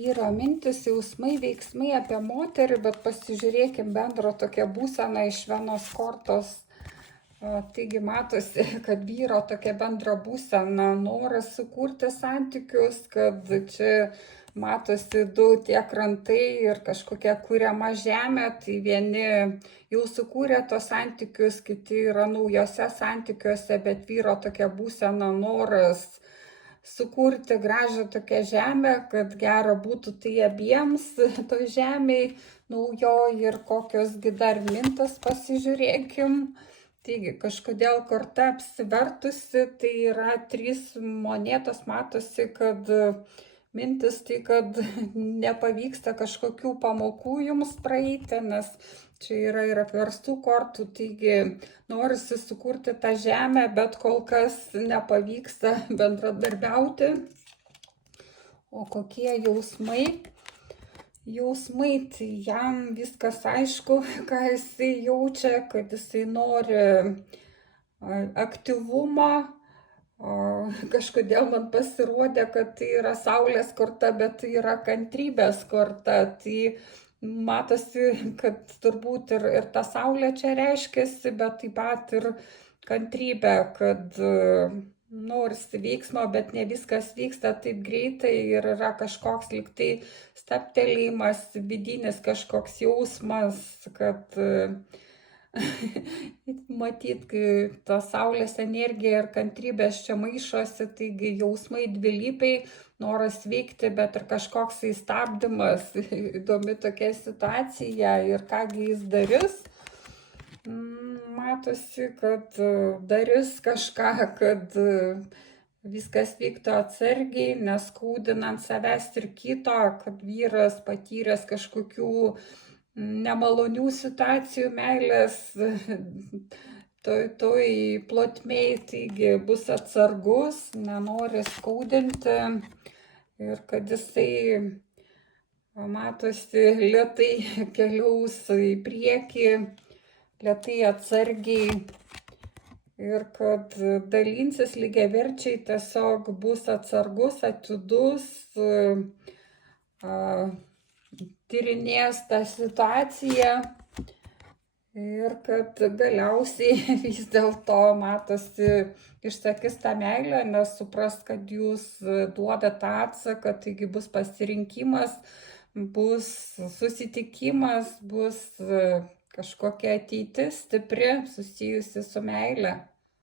vyro mintis, jausmai, veiksmai apie moterį, bet pasižiūrėkim bendro tokią būseną iš vienos kortos. Taigi matosi, kad vyro tokia bendra būsena, noras sukurti santykius, kad čia matosi du tie krantai ir kažkokia kuriama žemė, tai vieni jau sukūrė tos santykius, kiti yra naujose santykiuose, bet vyro tokia būsena, noras sukurti gražią tokią žemę, kad gera būtų tai abiems toj žemėj naujoj ir kokiosgi dar mintis pasižiūrėkim. Taigi, kažkodėl korta apsivertusi, tai yra 3 monetos, matosi, kad mintis tai, kad nepavyksta kažkokių pamokų jums praeiti, nes čia yra ir apverstų kortų, taigi norisi sukurti tą žemę, bet kol kas nepavyksta bendradarbiauti. O kokie jausmai? Jausmai, tai jam viskas aišku, ką jisai jaučia, kad jisai nori aktyvumo. Kažkodėl man pasirodė, kad tai yra saulės korta, bet tai yra kantrybės korta. Tai matosi, kad turbūt ir ta saulė čia reiškiasi, bet taip pat ir kantrybė, kad norisi veiksmo, bet ne viskas vyksta taip greitai ir yra kažkoks lyg tai stabtelėjimas, vidinis kažkoks jausmas, kad matyt, kai ta saulės energija ir kantrybės čia maišosi, taigi jausmai dvilypiai, noras veikti, bet ir kažkoks stabdymas, įdomi tokia situacija ir kągi jis darys. Matosi, kad darys kažką, kad viskas vyktų atsargiai, neskaudinant savęs ir kito, kad vyras patyręs kažkokių nemalonių situacijų meilės toj plotmėj, taigi bus atsargus, nenori skaudinti ir kad jisai, matosi, lėtai keliaus į priekį, lėtai atsargiai ir kad dalinsis lygiaverčiai, tiesiog bus atsargus, atidus, tyrinės tą situaciją ir kad galiausiai vis dėlto matosi išsakys tą meilę, nes supras, kad jūs duodate atsaką, taigi bus pasirinkimas, bus susitikimas, bus kažkokia ateitis stipri susijusi su meile.